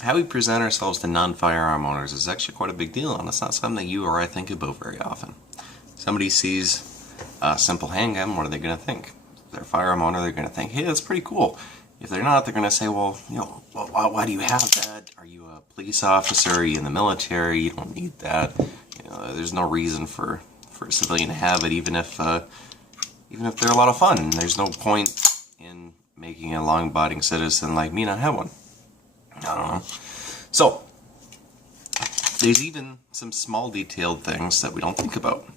how we present ourselves to non-firearm owners is actually quite a big deal, and it's not something that you or I think about very often. Somebody sees a simple handgun, what are they going to think? If they're a firearm owner, they're going to think, hey, that's pretty cool. If they're not, they're going to say, well, why do you have that? Are you a police officer? Are you in the military? You don't need that. There's no reason for a civilian to have it, even if they're a lot of fun. There's no point in making a law-abiding citizen like me not have one. I don't know. So, there's even some small detailed things that we don't think about.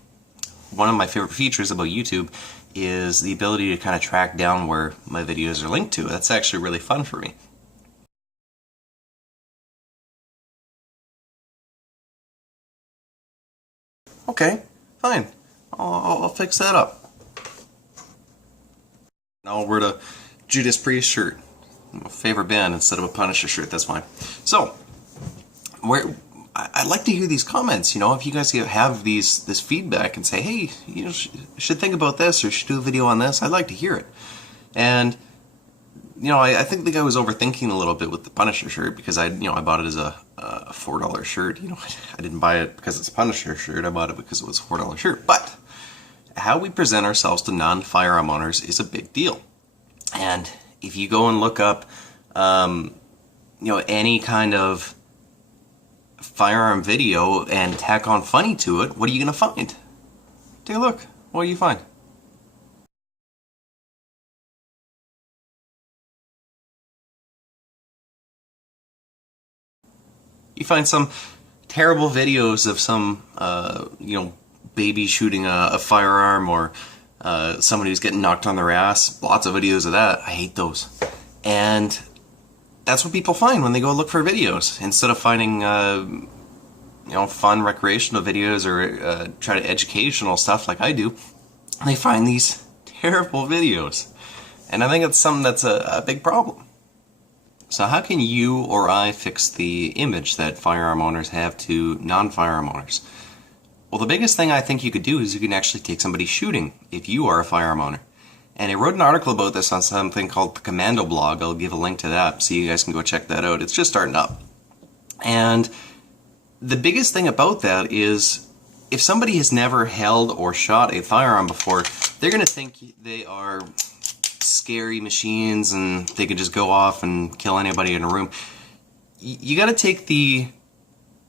One of my favorite features about YouTube is the ability to kind of track down where my videos are linked to. That's actually really fun for me. Okay, fine. I'll fix that up. Now I'll wear a Judas Priest shirt. My favorite band instead of a Punisher shirt, that's fine. So, I'd like to hear these comments, if you guys have this feedback and say, hey, should think about this or should do a video on this, I'd like to hear it. And, I think the guy was overthinking a little bit with the Punisher shirt because I bought it as a $4 shirt. I didn't buy it because it's a Punisher shirt, I bought it because it was a $4 shirt. But, how we present ourselves to non-firearm owners is a big deal. And if you go and look up, any kind of firearm video and tack on funny to it, what are you going to find? Take a look. What do you find? You find some terrible videos of some, baby shooting a firearm or somebody who's getting knocked on their ass. Lots of videos of that. I hate those. And that's what people find when they go look for videos. Instead of finding, fun recreational videos or try to educational stuff like I do, they find these terrible videos. And I think it's something that's a big problem. So how can you or I fix the image that firearm owners have to non-firearm owners? Well, the biggest thing I think you could do is you can actually take somebody shooting if you are a firearm owner. And I wrote an article about this on something called the Commando blog. I'll give a link to that so you guys can go check that out. It's just starting up. And the biggest thing about that is if somebody has never held or shot a firearm before, they're going to think they are scary machines and they can just go off and kill anybody in a room. You got to take the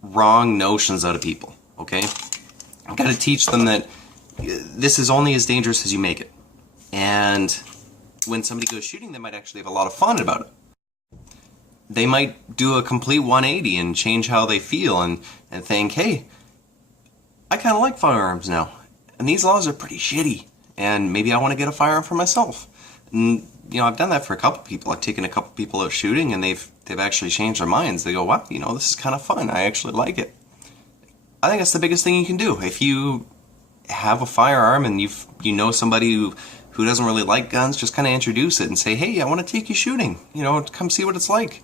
wrong notions out of people, okay? You got to teach them that this is only as dangerous as you make it. And when somebody goes shooting, they might actually have a lot of fun about it. They might do a complete 180 and change how they feel and think, hey, I kind of like firearms now. And these laws are pretty shitty. And maybe I want to get a firearm for myself. And, I've done that for a couple people. I've taken a couple people out shooting and they've actually changed their minds. They go, wow, this is kind of fun. I actually like it. I think that's the biggest thing you can do. If you have a firearm and you know somebody who doesn't really like guns, just kind of introduce it and say, hey, I want to take you shooting. Come see what it's like.